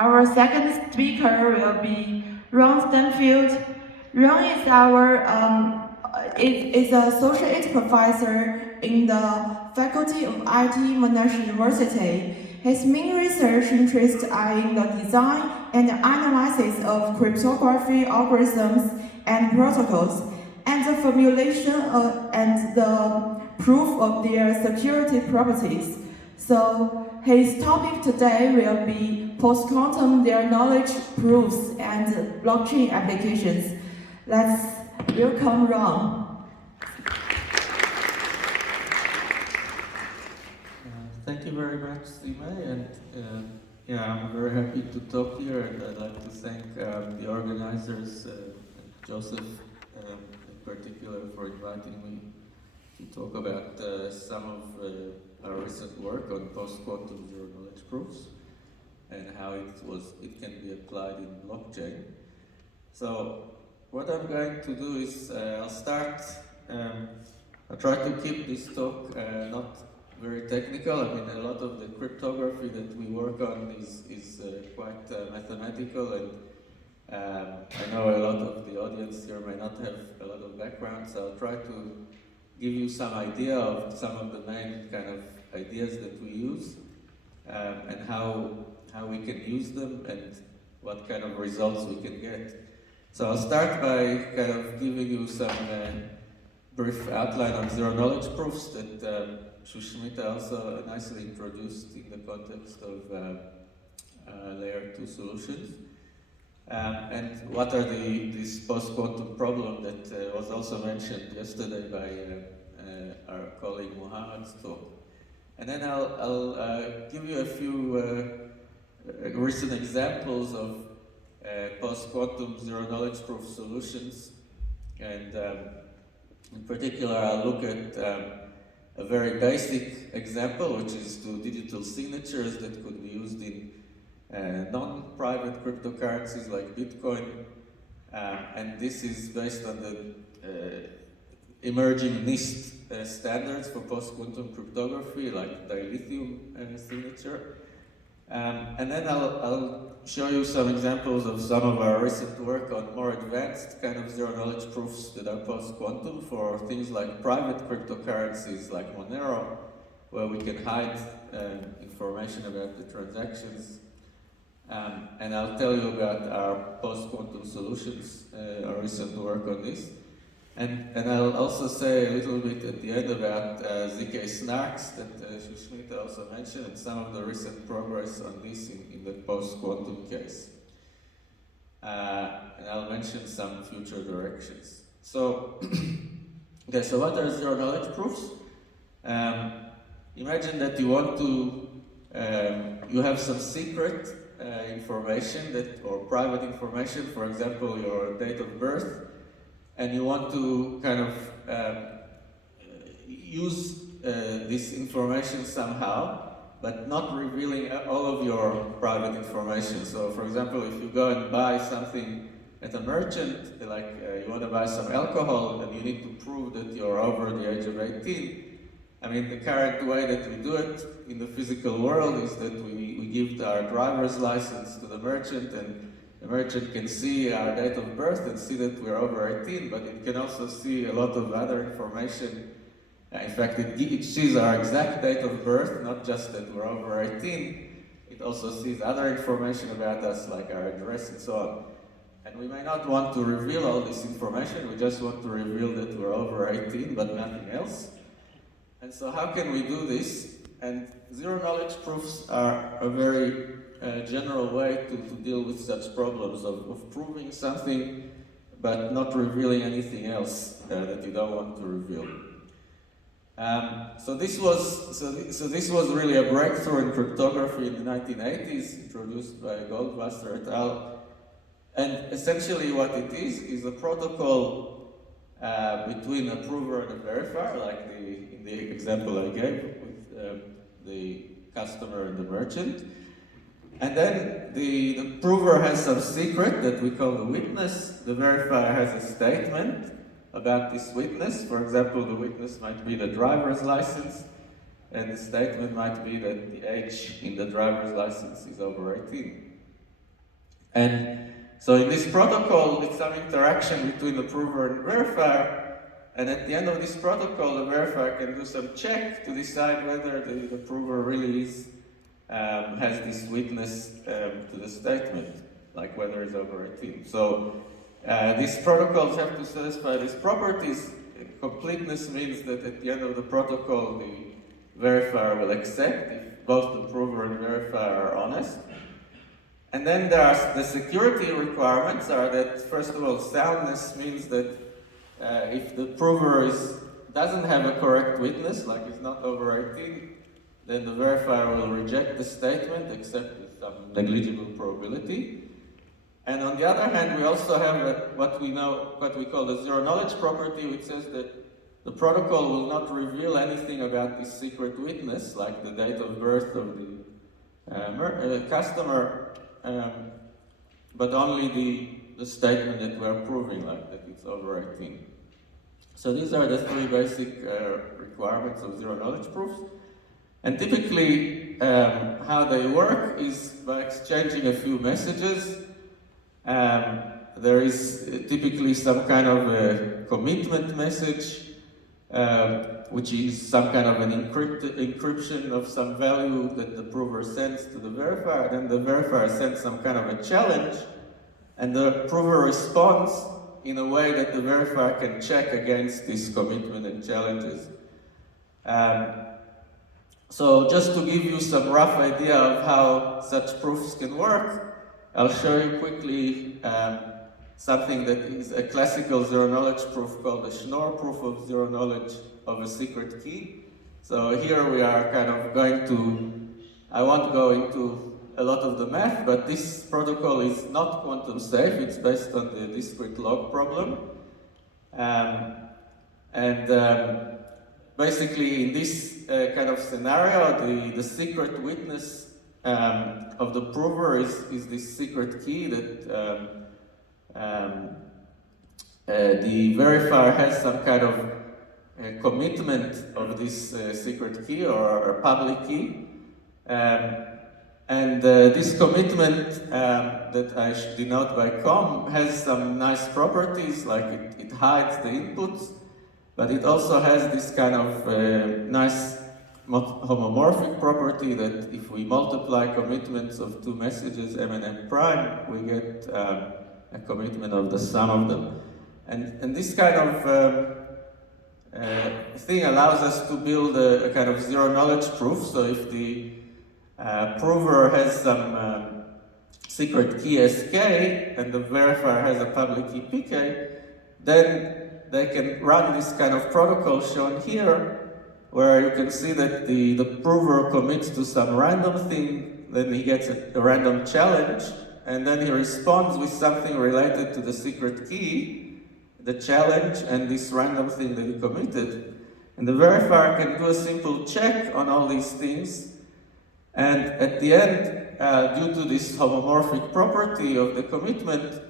Our second speaker will be Ron Steinfield. Ron is a associate professor in the Faculty of IT Monash University. His main research interests are in the design and analysis of cryptography algorithms and protocols, and the formulation and the proof of their security properties. So his topic today will be post-quantum zero-knowledge proofs and blockchain applications. Let's welcome Ron. Thank you very much, Sime, and I'm very happy to talk here, and I'd like to thank the organizers, Joseph in particular, for inviting me to talk about some of our recent work on post-quantum zero-knowledge proofs and how it can be applied in blockchain. So what I'm going to do is I'll try to keep this talk not very technical. I mean, a lot of the cryptography that we work on is quite mathematical, and I know a lot of the audience here may not have a lot of background, so I'll try to give you some idea of some of the main kind of ideas that we use and how we can use them and what kind of results we can get. So I'll start by kind of giving you some brief outline on zero-knowledge proofs that Shushmita also nicely introduced in the context of layer 2 solutions. And what are this post-quantum problem that was also mentioned yesterday by our colleague Muhammad's talk. And then I'll give you a few recent examples of post-quantum zero-knowledge proof solutions. And in particular, I'll look at a very basic example, which is to digital signatures that could be used in non-private cryptocurrencies like Bitcoin, and this is based on the emerging NIST standards for post-quantum cryptography, like dilithium signature. And then I'll show you some examples of some of our recent work on more advanced kind of zero-knowledge proofs that are post-quantum for things like private cryptocurrencies like Monero, where we can hide information about the transactions. And I'll tell you about our post-quantum solutions, our recent work on this. And I'll also say a little bit at the end about ZK snarks that Shushmita also mentioned, and some of the recent progress on this in the post-quantum case. And I'll mention some future directions. So, okay, so what are zero-knowledge proofs? Imagine that you want to, you have some secret information or private information, for example, your date of birth, and you want to kind of use this information somehow, but not revealing all of your private information. So, for example, if you go and buy something at a merchant, like you want to buy some alcohol, and you need to prove that you're over the age of 18, I mean, the current way that we do it in the physical world is that we give our driver's license to the merchant, and the merchant can see our date of birth and see that we're over 18, but it can also see a lot of other information. In fact, it sees our exact date of birth, not just that we're over 18. It also sees other information about us, like our address and so on. And we may not want to reveal all this information, we just want to reveal that we're over 18, but nothing else. And so how can we do this? And zero-knowledge proofs are a very general way to deal with such problems of proving something but not revealing anything else that you don't want to reveal. So this was really a breakthrough in cryptography in the 1980s, introduced by Goldwasser et al. And essentially what it is a protocol between a prover and a verifier, like in the example I gave with the customer and the merchant. And then the prover has some secret that we call the witness. The verifier has a statement about this witness. For example, the witness might be the driver's license, and the statement might be that the age in the driver's license is over 18. And so in this protocol, it's some interaction between the prover and verifier, and at the end of this protocol, the verifier can do some check to decide whether the prover really has this witness to the statement, like whether it's over 18. So these protocols have to satisfy these properties. Completeness means that at the end of the protocol, the verifier will accept if both the prover and verifier are honest. And then there are the security requirements are that, first of all, soundness means that if the prover doesn't have a correct witness, like it's not over 18, then the verifier will reject the statement except with some negligible probability. And on the other hand, we also have what we call the zero knowledge property, which says that the protocol will not reveal anything about this secret witness, like the date of birth of the customer, but only the statement that we're proving, like that it's over 18. So these are the three basic requirements of zero knowledge proofs. And typically, how they work is by exchanging a few messages. There is typically some kind of a commitment message, which is some kind of an encryption of some value that the prover sends to the verifier. Then the verifier sends some kind of a challenge, and the prover responds in a way that the verifier can check against this commitment and challenges. So just to give you some rough idea of how such proofs can work, I'll show you quickly something that is a classical zero-knowledge proof called the Schnorr proof of zero knowledge of a secret key. So here we are kind of going to, I won't go into a lot of the math, but this protocol is not quantum safe. It's based on the discrete log problem. Basically in this kind of scenario, the secret witness of the prover is this secret key that the verifier has some kind of commitment of this secret key or a public key. This commitment that I should denote by com has some nice properties, like it hides the inputs, but it also has this kind of nice homomorphic property that if we multiply commitments of two messages, m and m prime, we get a commitment of the sum of them. And this kind of thing allows us to build a kind of zero knowledge proof. So if the prover has some secret key sk and the verifier has a public key pk, then they can run this kind of protocol shown here, where you can see that the prover commits to some random thing, then he gets a random challenge, and then he responds with something related to the secret key, the challenge, and this random thing that he committed. And the verifier can do a simple check on all these things, and at the end, due to this homomorphic property of the commitment,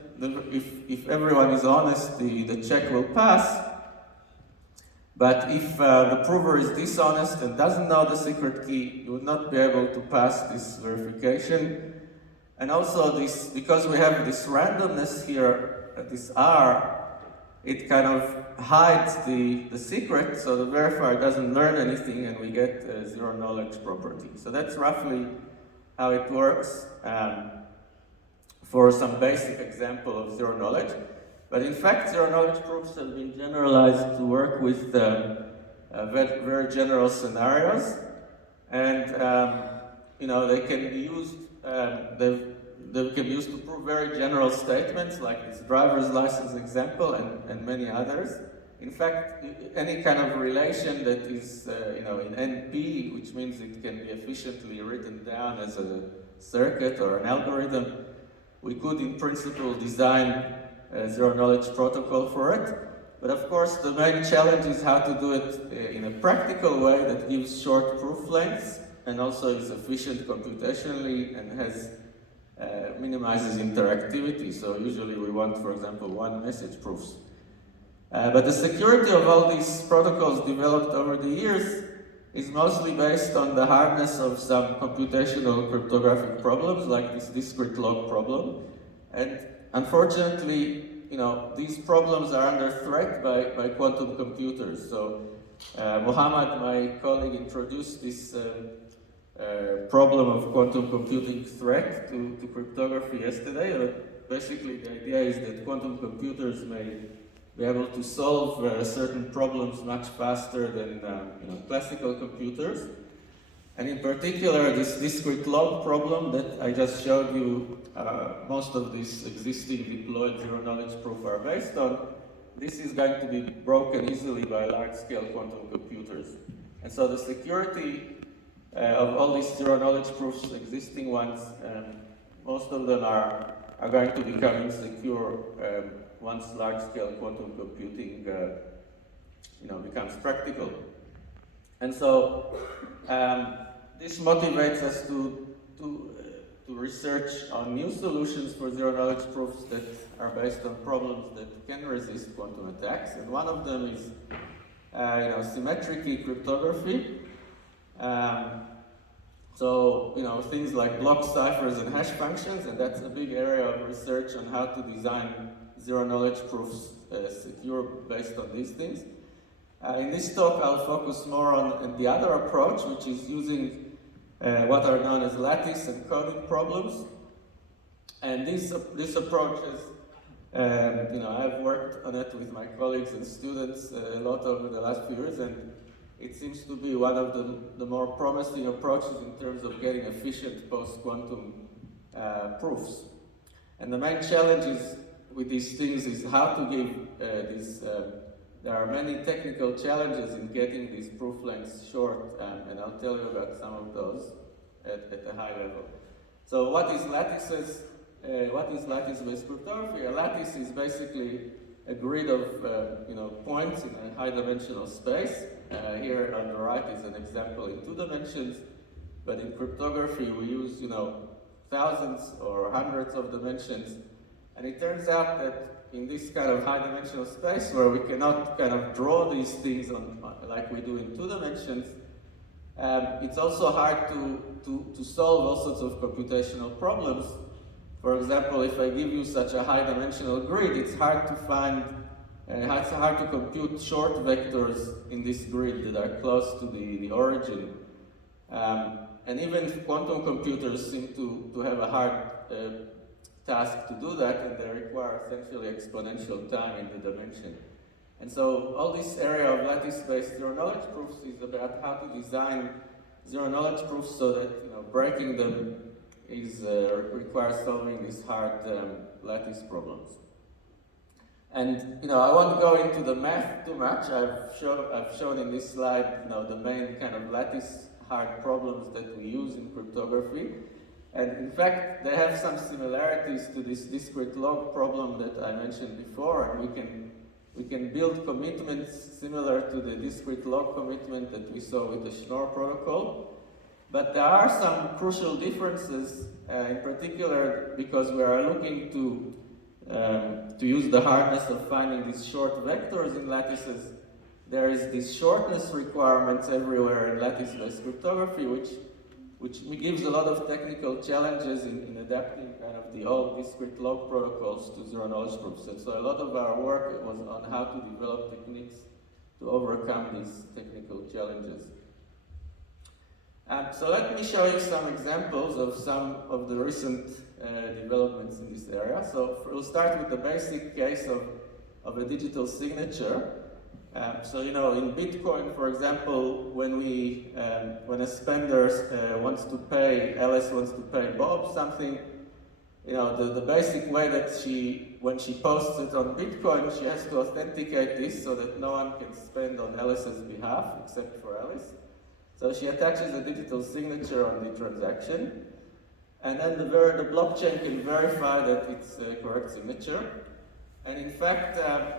if everyone is honest, the check will pass. But if the prover is dishonest and doesn't know the secret key, you will not be able to pass this verification. And also because we have this randomness here, this R, it kind of hides the secret, so the verifier doesn't learn anything and we get a zero knowledge property. So that's roughly how it works for some basic example of zero knowledge. But in fact, zero knowledge proofs have been generalized to work with very general scenarios, and they can be used. They can be used to prove very general statements, like this driver's license example, and many others. In fact, any kind of relation that is, in NP, which means it can be efficiently written down as a circuit or an algorithm, we could, in principle, design a zero-knowledge protocol for it. But of course, the main challenge is how to do it in a practical way that gives short proof lengths and also is efficient computationally and minimizes interactivity. So usually we want, for example, one message proofs. But the security of all these protocols developed over the years is mostly based on the hardness of some computational cryptographic problems, like this discrete log problem. And unfortunately, these problems are under threat by quantum computers. So Mohammed, my colleague, introduced this problem of quantum computing threat to cryptography yesterday. Basically, the idea is that quantum computers may be able to solve certain problems much faster than classical computers. And in particular, this discrete log problem that I just showed you, most of these existing deployed zero-knowledge proof are based on, this is going to be broken easily by large-scale quantum computers. And so the security of all these zero-knowledge proofs, existing ones, most of them are going to become insecure once large-scale quantum computing becomes practical. And so this motivates us to research on new solutions for zero-knowledge proofs that are based on problems that can resist quantum attacks. And one of them is symmetric key cryptography. So things like block ciphers and hash functions, and that's a big area of research on how to design zero-knowledge proofs secure based on these things. In this talk, I'll focus more on the other approach, which is using what are known as lattice and coding problems. And this approach is, I've worked on it with my colleagues and students a lot over the last few years, and it seems to be one of the more promising approaches in terms of getting efficient post-quantum proofs. And the main challenge is with these things is how to give these. There are many technical challenges in getting these proof lengths short, and I'll tell you about some of those at a high level. So what is lattices? What is lattice-based cryptography? A lattice is basically a grid of points in a high-dimensional space. Here on the right is an example in 2 dimensions, but in cryptography we use thousands or hundreds of dimensions, and it turns out that in this kind of high-dimensional space where we cannot kind of draw these things like we do in 2 dimensions, it's also hard to solve all sorts of computational problems. For example, if I give you such a high-dimensional grid, it's hard to find, it's hard to compute short vectors in this grid that are close to the origin. And even quantum computers seem to have a hard task to do that, and they require essentially exponential time in the dimension. And so all this area of lattice-based zero-knowledge proofs is about how to design zero-knowledge proofs so that breaking them requires solving these hard lattice problems. And I won't go into the math too much. I've shown in this slide the main kind of lattice hard problems that we use in cryptography. And in fact, they have some similarities to this discrete log problem that I mentioned before, and we can build commitments similar to the discrete log commitment that we saw with the Schnorr protocol. But there are some crucial differences, in particular because we are looking to use the hardness of finding these short vectors in lattices. There is this shortness requirements everywhere in lattice-based cryptography, which gives a lot of technical challenges in adapting kind of the old discrete log protocols to zero-knowledge proofs. And so a lot of our work was on how to develop techniques to overcome these technical challenges. So let me show you some examples of some of the recent developments in this area. So we'll start with the basic case of a digital signature. So in Bitcoin, for example, when a spender wants to pay, Alice wants to pay Bob something, the basic way that when she posts it on Bitcoin, she has to authenticate this so that no one can spend on Alice's behalf except for Alice. So she attaches a digital signature on the transaction, and then the blockchain can verify that it's a correct signature. And in fact,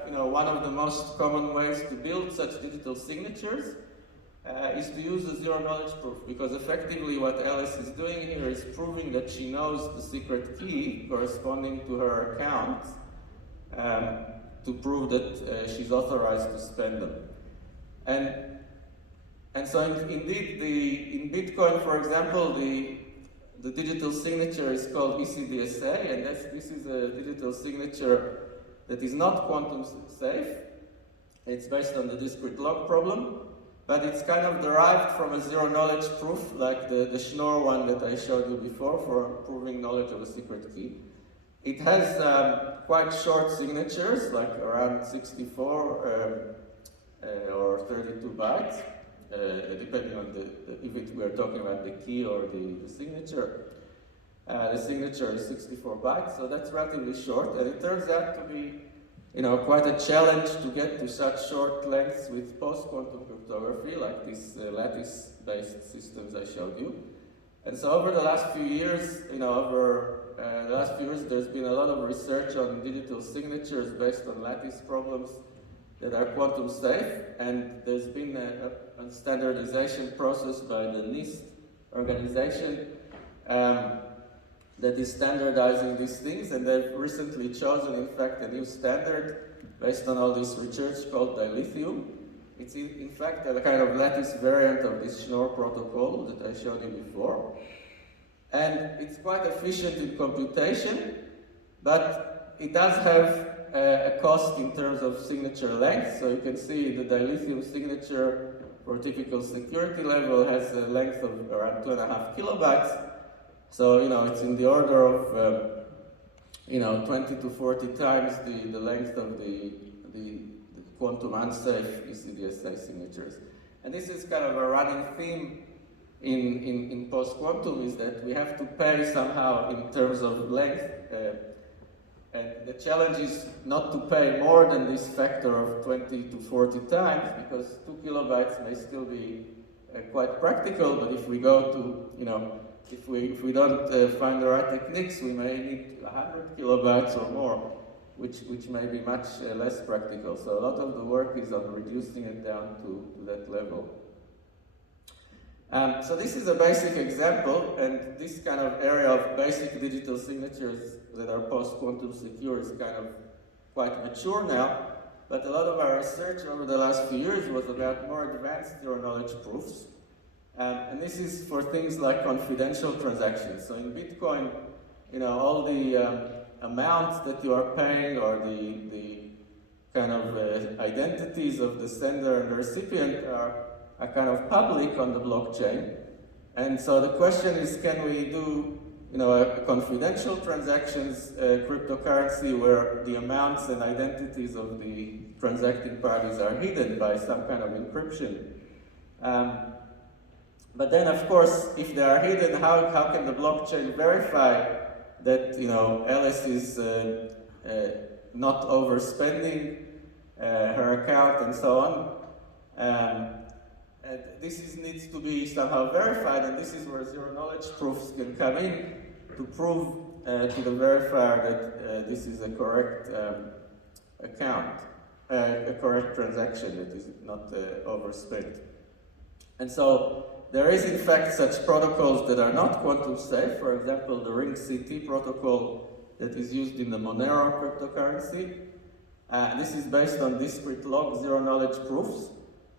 one of the most common ways to build such digital signatures is to use a zero-knowledge proof, because effectively what Alice is doing here is proving that she knows the secret key corresponding to her account to prove that she's authorized to spend them. And so indeed, in Bitcoin, for example, the the digital signature is called ECDSA, and this is a digital signature that is not quantum safe. It's based on the discrete log problem, but it's kind of derived from a zero-knowledge proof, like the Schnorr one that I showed you before for proving knowledge of a secret key. It has quite short signatures, like around 64 or 32 bytes, depending on if we are talking about the key or the signature. The signature is 64 bytes, so that's relatively short, and it turns out to be quite a challenge to get to such short lengths with post-quantum cryptography, like these lattice-based systems I showed you. And so over the last few years, there's been a lot of research on digital signatures based on lattice problems that are quantum safe, and there's been a standardization process by the NIST organization that is standardizing these things, and they've recently chosen, in fact, a new standard based on all this research called dilithium. It's in fact a kind of lattice variant of this Schnorr protocol that I showed you before. And it's quite efficient in computation, but it does have a cost in terms of signature length. So you can see the dilithium signature for typical security level has a length of around 2.5 kilobytes. So, it's in the order of, 20 to 40 times the length of the quantum unsafe ECDSA signatures. And this is kind of a running theme in post-quantum, is that we have to pay somehow in terms of length. And the challenge is not to pay more than this factor of 20 to 40 times, because 2 kilobytes may still be quite practical, but if we go to, if we don't find the right techniques, we may need 100 kilobytes or more, which may be much less practical. So a lot of the work is on reducing it down to that level. So this is a basic example, and this kind of area of basic digital signatures that are post-quantum secure is kind of quite mature now, but a lot of our research over the last few years was about more advanced zero-knowledge proofs. And this is for things like confidential transactions. So in Bitcoin, all the amounts that you are paying, or the kind of identities of the sender and the recipient are kind of public on the blockchain. And so the question is, can we do a confidential transactions cryptocurrency where the amounts and identities of the transacting parties are hidden by some kind of encryption? But then, of course, if they are hidden, how can the blockchain verify that Alice is not overspending her account and so on? This needs to be somehow verified, and this is where zero-knowledge proofs can come in to prove to the verifier that this is a correct account, a correct transaction that is not overspent. And so there is in fact such protocols that are not quantum safe. For example, the ring CT protocol that is used in the Monero cryptocurrency. This is based on discrete log zero-knowledge proofs,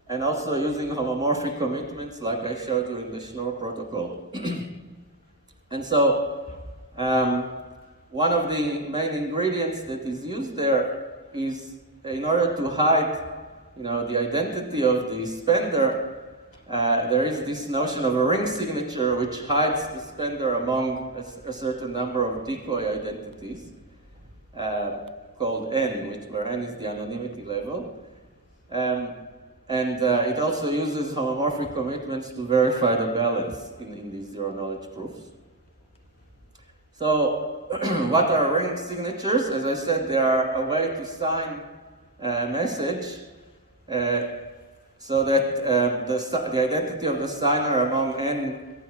and also using homomorphic commitments like I showed you in the Schnorr protocol. And so one of the main ingredients that is used there is, in order to hide the identity of the spender, there is this notion of a ring signature which hides the spender among a certain number of decoy identities called N, where N is the anonymity level. And it also uses homomorphic commitments to verify the balance in these zero-knowledge proofs. So, what are ring signatures? As I said, they are a way to sign a message so that the identity of the signer among n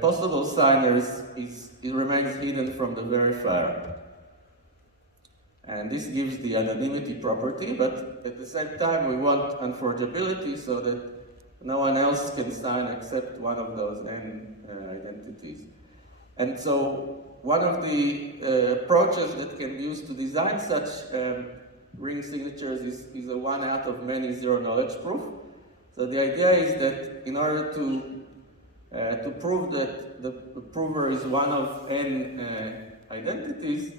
possible signers it remains hidden from the verifier. And this gives the anonymity property, but at the same time we want unforgeability so that no one else can sign except one of those n identities. And so one of the approaches that can be used to design such ring signatures is a one out of many zero-knowledge proof. So the idea is that in order to prove that the prover is one of n identities,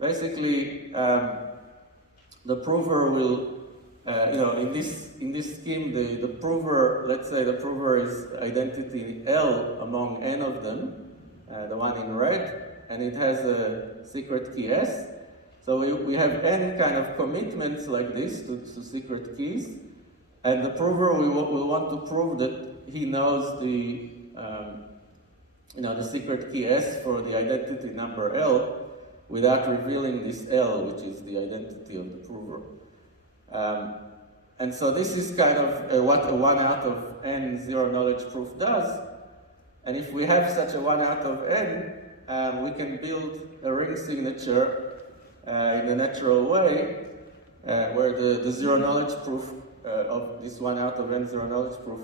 basically the prover will, in this scheme, the prover, let's say the prover is identity L among n of them, the one in red, and it has a secret key S. So we have n kind of commitments like this to secret keys, and the prover will want to prove that he knows the secret key S for the identity number L without revealing this L, which is the identity of the prover. And so this is kind of what a 1 out of n zero-knowledge proof does. And if we have such a 1 out of n, we can build a ring signature in a natural way, where the zero-knowledge proof of this 1 out of n zero-knowledge proof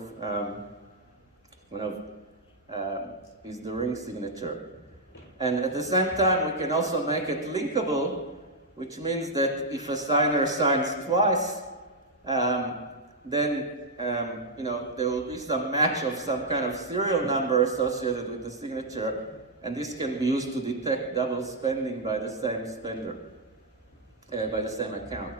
is the ring signature. And at the same time, we can also make it linkable, which means that if a signer signs twice, then there will be some match of some kind of serial number associated with the signature, and this can be used to detect double spending by the same spender, by the same account.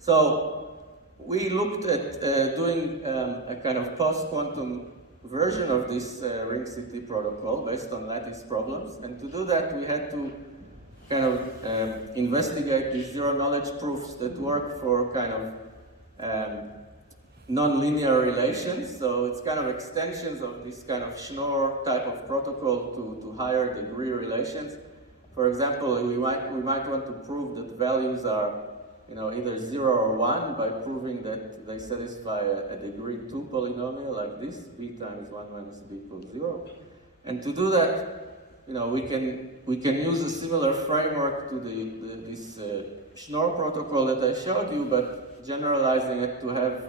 So we looked at doing a kind of post-quantum version of this ring city protocol based on lattice problems, and to do that we had to kind of investigate these zero-knowledge proofs that work for kind of non-linear relations. So it's kind of extensions of this kind of Schnorr type of protocol to higher degree relations. For example, we might want to prove that values are either 0 or 1 by proving that they satisfy a degree 2 polynomial like this, b times 1 minus b equals 0. And to do that, we can use a similar framework to this Schnorr protocol that I showed you, but generalizing it to have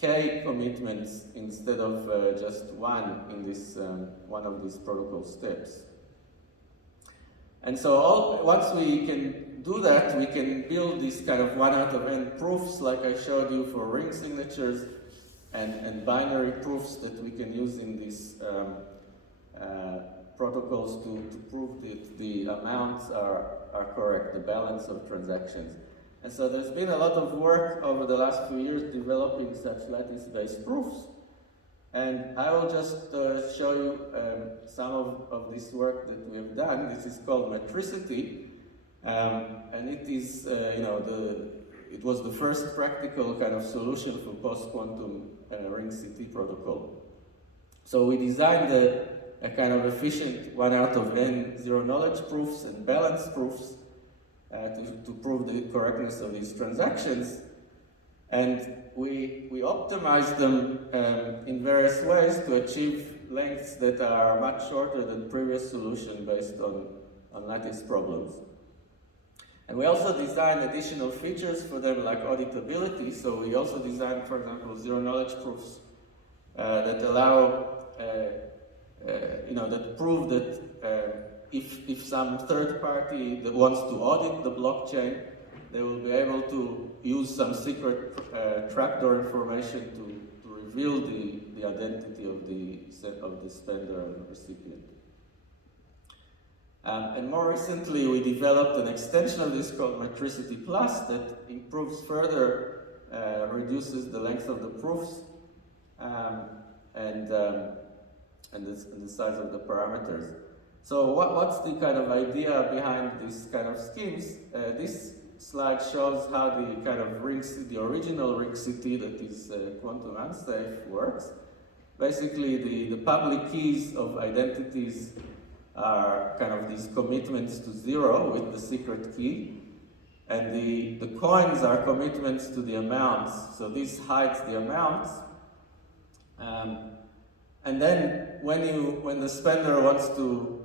k commitments instead of just 1 in this one of these protocol steps. And so once we can do that, we can build these kind of 1 out of n proofs like I showed you for ring signatures, and binary proofs that we can use in these protocols to prove that the amounts are correct, the balance of transactions. And so there's been a lot of work over the last few years developing such lattice-based proofs. And I will just show you some of this work that we have done. This is called metricity, and it is, it was the first practical kind of solution for post-quantum ring CT protocol. So we designed a kind of efficient 1 out of n zero-knowledge proofs and balance proofs to prove the correctness of these transactions. And we optimize them in various ways to achieve lengths that are much shorter than previous solution based on lattice problems. And we also designed additional features for them like auditability. So we also designed, for example, zero-knowledge proofs that allow, that prove that if some third party that wants to audit the blockchain, they will be able to use some secret trapdoor information to reveal the identity of the spender and recipient. And more recently, we developed an extension of this called Metricity Plus that improves further, reduces the length of the proofs and the size of the parameters. So what's the kind of idea behind these kind of schemes? This slide shows how the kind of the original ring city that is quantum unsafe works. Basically, the public keys of identities are kind of these commitments to 0 with the secret key, and the coins are commitments to the amounts. So this hides the amounts, and then when the spender wants to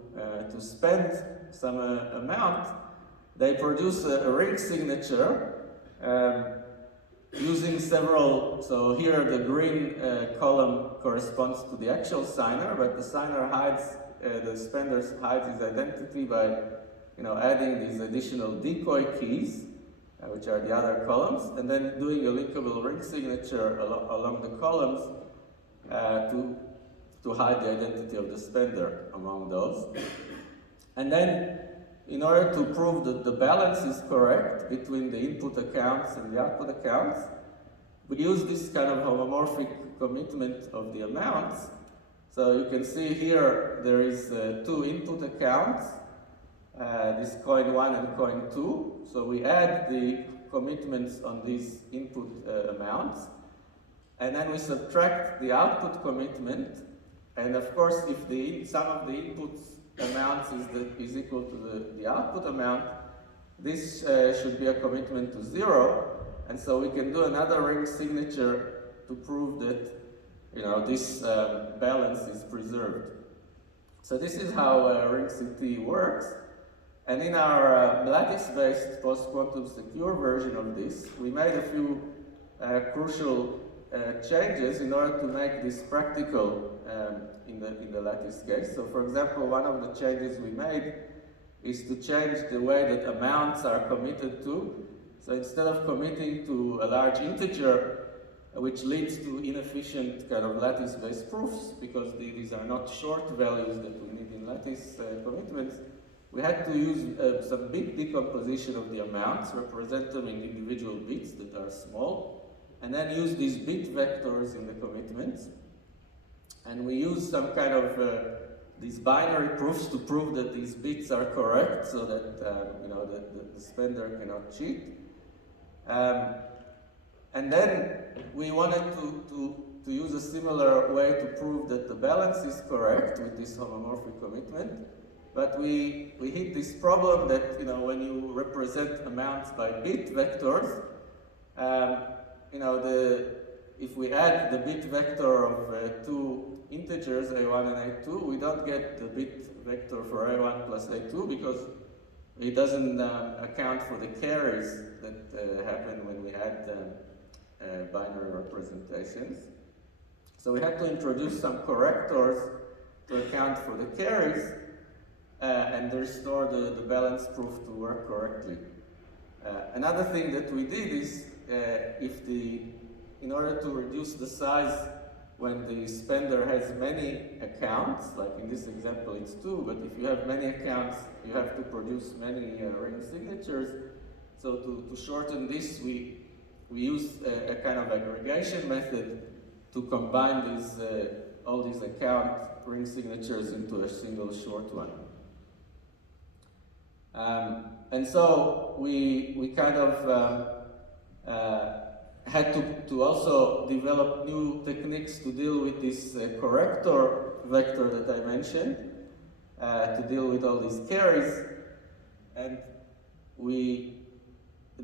spend some amount, they produce a ring signature using several. So here the green column corresponds to the actual signer, but the signer hides, the spender hides his identity by adding these additional decoy keys, which are the other columns, and then doing a linkable ring signature along the columns to hide the identity of the spender among those. And then, in order to prove that the balance is correct between the input accounts and the output accounts, we use this kind of homomorphic commitment of the amounts. So you can see here there is two input accounts, this coin 1 and coin 2. So we add the commitments on these input amounts, and then we subtract the output commitment. And of course, if the sum of the input amounts is equal to the output amount, this should be a commitment to 0. And so we can do another ring signature to prove that this balance is preserved. So this is how ring CT works. And in our lattice-based post-quantum secure version of this, we made a few crucial changes in order to make this practical in the lattice case. So for example, one of the changes we made is to change the way that amounts are committed to. So instead of committing to a large integer, which leads to inefficient kind of lattice-based proofs, because these are not short values that we need in lattice commitments, we had to use some bit decomposition of the amounts, represent them in individual bits that are small, and then use these bit vectors in the commitments. And we use some kind of these binary proofs to prove that these bits are correct, so that the spender cannot cheat. And then we wanted to use a similar way to prove that the balance is correct with this homomorphic commitment. But we hit this problem that when you represent amounts by bit vectors, if we add the bit vector of two integers, a1 and a2, we don't get the bit vector for a1 plus a2 because it doesn't account for the carries that happen when we add binary representations. So we had to introduce some correctors to account for the carries and restore the balance proof to work correctly. Another thing that we did is in order to reduce the size when the spender has many accounts, like in this example it's 2, but if you have many accounts, you have to produce many ring signatures. So to shorten this, we use a kind of aggregation method to combine all these account ring signatures into a single short one. And so we kind of had to also develop new techniques to deal with this corrector vector that I mentioned, to deal with all these carries. And we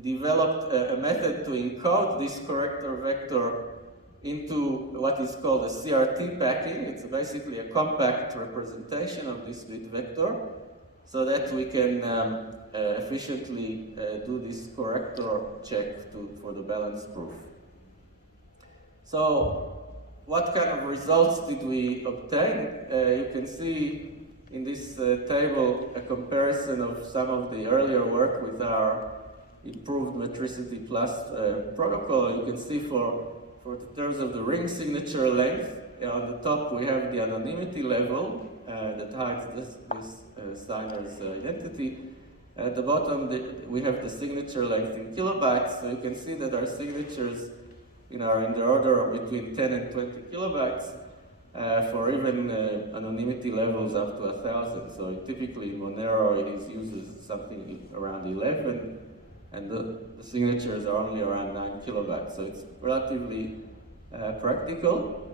developed a method to encode this corrector vector into what is called a CRT packing. It's basically a compact representation of this bit vector, so that we can efficiently do this corrector check for the balance proof. So what kind of results did we obtain? You can see in this table a comparison of some of the earlier work with our improved metricity plus protocol. You can see for terms of the ring signature length, on the top we have the anonymity level that hides this signer's identity. At the bottom we have the signature length in kilobytes, so you can see that our signatures are in the order of between 10 and 20 kilobytes for even anonymity levels up to 1,000. So typically Monero uses something around 11, and the signatures are only around 9 kilobytes, so it's relatively practical.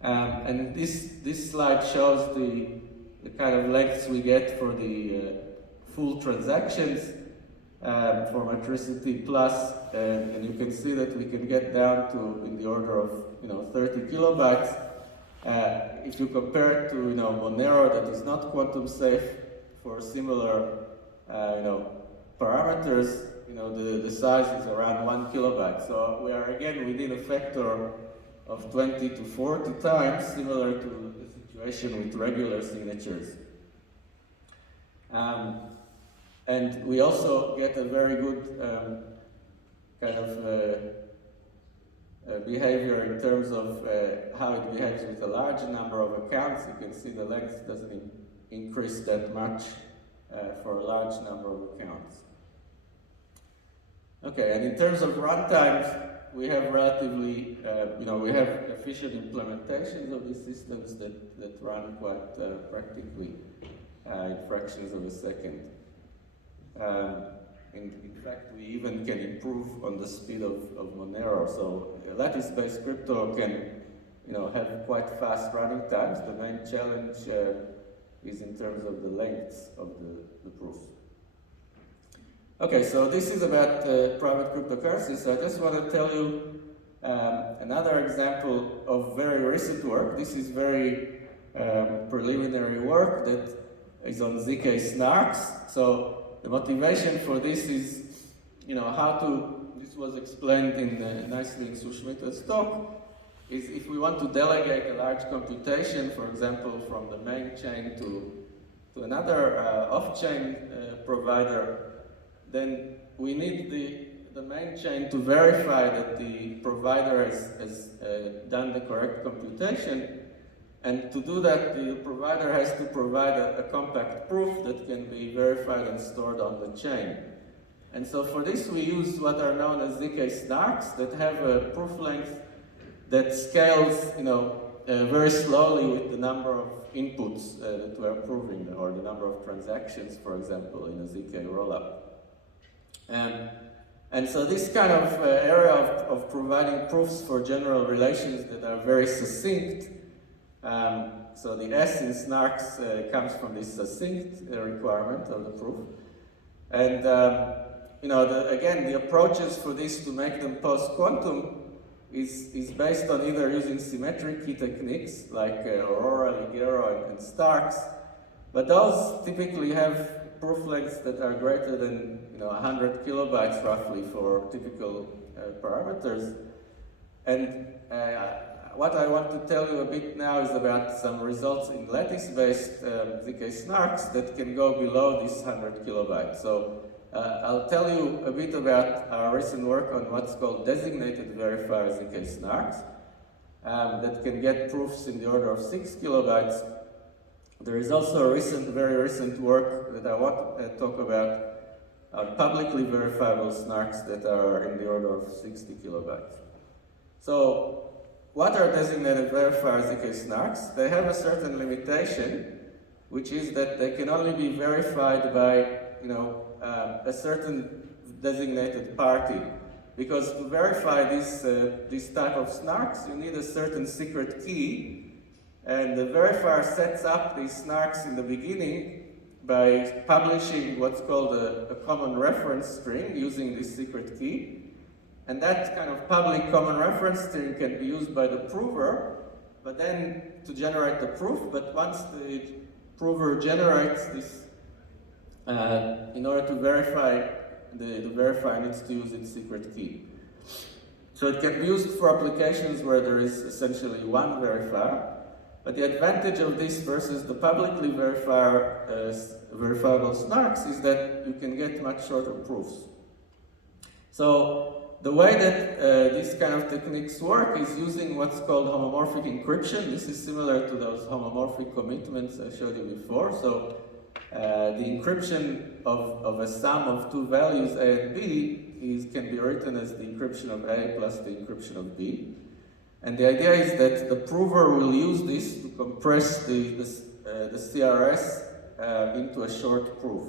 And this slide shows the kind of lengths we get for the full transactions for metricity plus, and you can see that we can get down to in the order of 30 kilobytes. If you compare it to Monero, that is not quantum safe for similar parameters, the size is around 1 kilobyte. So we are again within a factor of 20 to 40 times, similar to the situation with regular signatures. And we also get a very good kind of behavior in terms of how it behaves with a large number of accounts. You can see the length doesn't increase that much for a large number of accounts. Okay, and in terms of runtimes, we have relatively, we have efficient implementations of these systems that run quite practically in fractions of a second. In fact, we even can improve on the speed of Monero. So lattice-based crypto can, have quite fast running times. The main challenge is in terms of the lengths of the proofs. Okay, so this is about private cryptocurrencies. So I just want to tell you another example of very recent work. This is very preliminary work that is on ZK snarks. So the motivation for this is, this was explained nicely in Sushmita's talk, is if we want to delegate a large computation, for example, from the main chain to another off-chain provider, then we need the main chain to verify that the provider has done the correct computation. And to do that, the provider has to provide a compact proof that can be verified and stored on the chain. And so for this, we use what are known as ZK snarks that have a proof length that scales, very slowly with the number of inputs that we are proving, or the number of transactions, for example, in a ZK rollup. And so this kind of area of providing proofs for general relations that are very succinct. So the S in snarks comes from this succinct requirement of the proof. And, again, the approaches for this to make them post-quantum is based on either using symmetric key techniques like Aurora, Ligero, and Starks. But those typically have proof lengths that are greater than 100 kilobytes roughly for typical parameters. And what I want to tell you a bit now is about some results in lattice-based ZK snarks that can go below this 100 kilobytes. So I'll tell you a bit about our recent work on what's called designated verifier ZK snarks that can get proofs in the order of 6 kilobytes. There is also very recent work that I want to talk about publicly verifiable snarks that are in the order of 60 kilobytes. So what are designated verifier ZK snarks? They have a certain limitation, which is that they can only be verified by a certain designated party. Because to verify this type of snarks, you need a certain secret key, and the verifier sets up these snarks in the beginning by publishing what's called a common reference string using this secret key. And that kind of public common reference string can be used by the prover, but then to generate the proof. But once the prover generates this, in order to verify, the verifier needs to use its secret key. So it can be used for applications where there is essentially one verifier. But the advantage of this versus the publicly verifiable snarks is that you can get much shorter proofs. So the way that these kind of techniques work is using what's called homomorphic encryption. This is similar to those homomorphic commitments I showed you before. So the encryption of a sum of two values, A and B, can be written as the encryption of A plus the encryption of B. And the idea is that the prover will use this to compress the CRS into a short proof.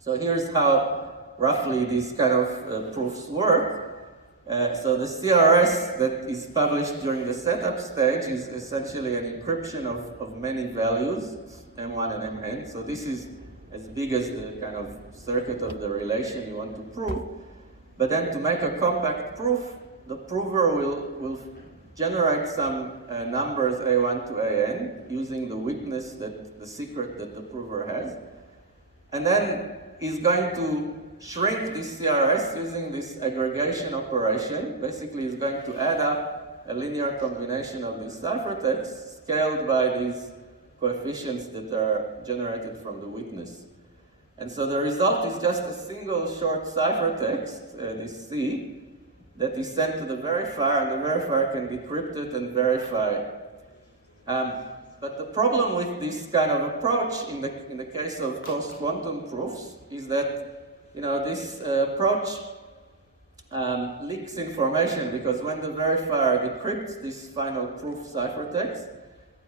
So here's how roughly these kind of proofs work. So the CRS that is published during the setup stage is essentially an encryption of many values, M1 and Mn. So this is as big as the kind of circuit of the relation you want to prove. But then to make a compact proof, the prover will generate some numbers A1 to AN using the witness, the secret that the prover has. And then is going to shrink this CRS using this aggregation operation. Basically, is going to add up a linear combination of these ciphertexts scaled by these coefficients that are generated from the witness. And so the result is just a single short ciphertext, this C, that is sent to the verifier, and the verifier can decrypt it and verify. But the problem with this kind of approach in the case of post-quantum proofs is that this approach leaks information, because when the verifier decrypts this final proof ciphertext,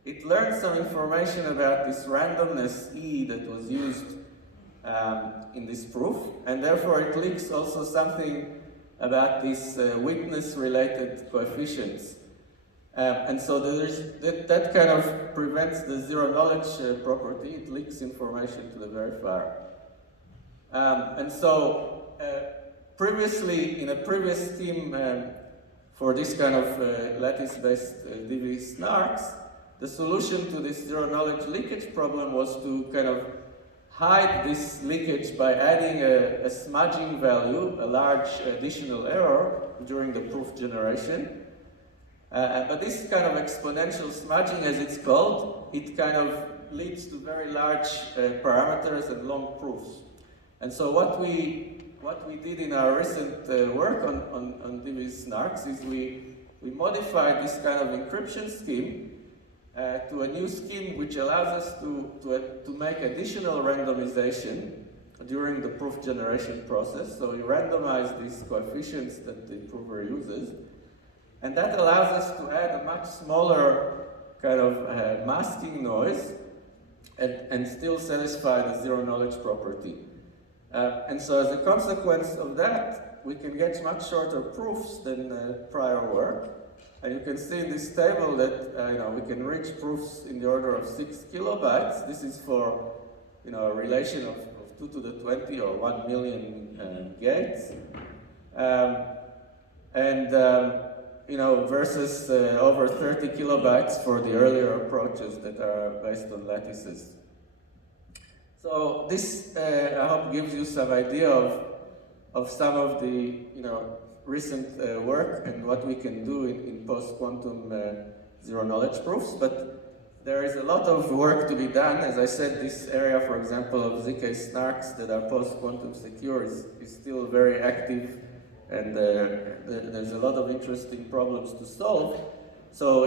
it learns some information about this randomness E that was used in this proof, and therefore it leaks also something about these witness-related coefficients. And so that kind of prevents the zero-knowledge property. It leaks information to the verifier. And so previously, in a previous scheme for this kind of lattice-based DV snarks, the solution to this zero-knowledge leakage problem was to kind of hide this leakage by adding a smudging value, a large additional error during the proof generation. But this kind of exponential smudging, as it's called, it kind of leads to very large parameters and long proofs. And so what we did in our recent work on DV snarks is we modified this kind of encryption scheme to a new scheme which allows us to make additional randomization during the proof generation process. So we randomize these coefficients that the prover uses, and that allows us to add a much smaller kind of masking noise and still satisfy the zero-knowledge property. And so as a consequence of that, we can get much shorter proofs than prior work. And you can see in this table that we can reach proofs in the order of 6 kilobytes. This is for a relation of 2 to the 20 or 1 million gates, versus over 30 kilobytes for the earlier approaches that are based on lattices. So this, I hope, gives you some idea of some of the recent work and what we can do in post-quantum zero-knowledge proofs. But there is a lot of work to be done. As I said, this area, for example, of ZK snarks that are post-quantum secure is still very active, and there's a lot of interesting problems to solve. So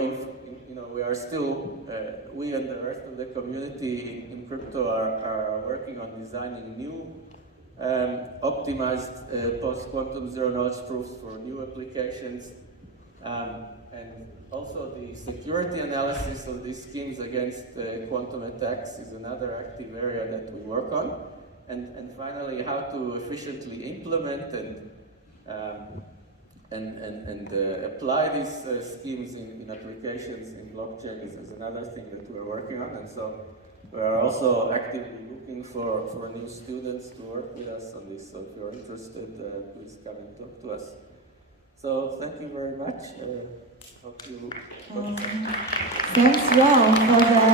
we are still, we and the rest of the community in crypto are working on designing new optimized post-quantum zero-knowledge proofs for new applications, and also the security analysis of these schemes against quantum attacks is another active area that we work on, and finally how to efficiently implement and apply these schemes in applications in blockchain is another thing that we're working on. And so we are also actively looking for new students to work with us on this. So if you're interested, please come and talk to us. So thank you very much. Hope you. Thanks, Ron, for the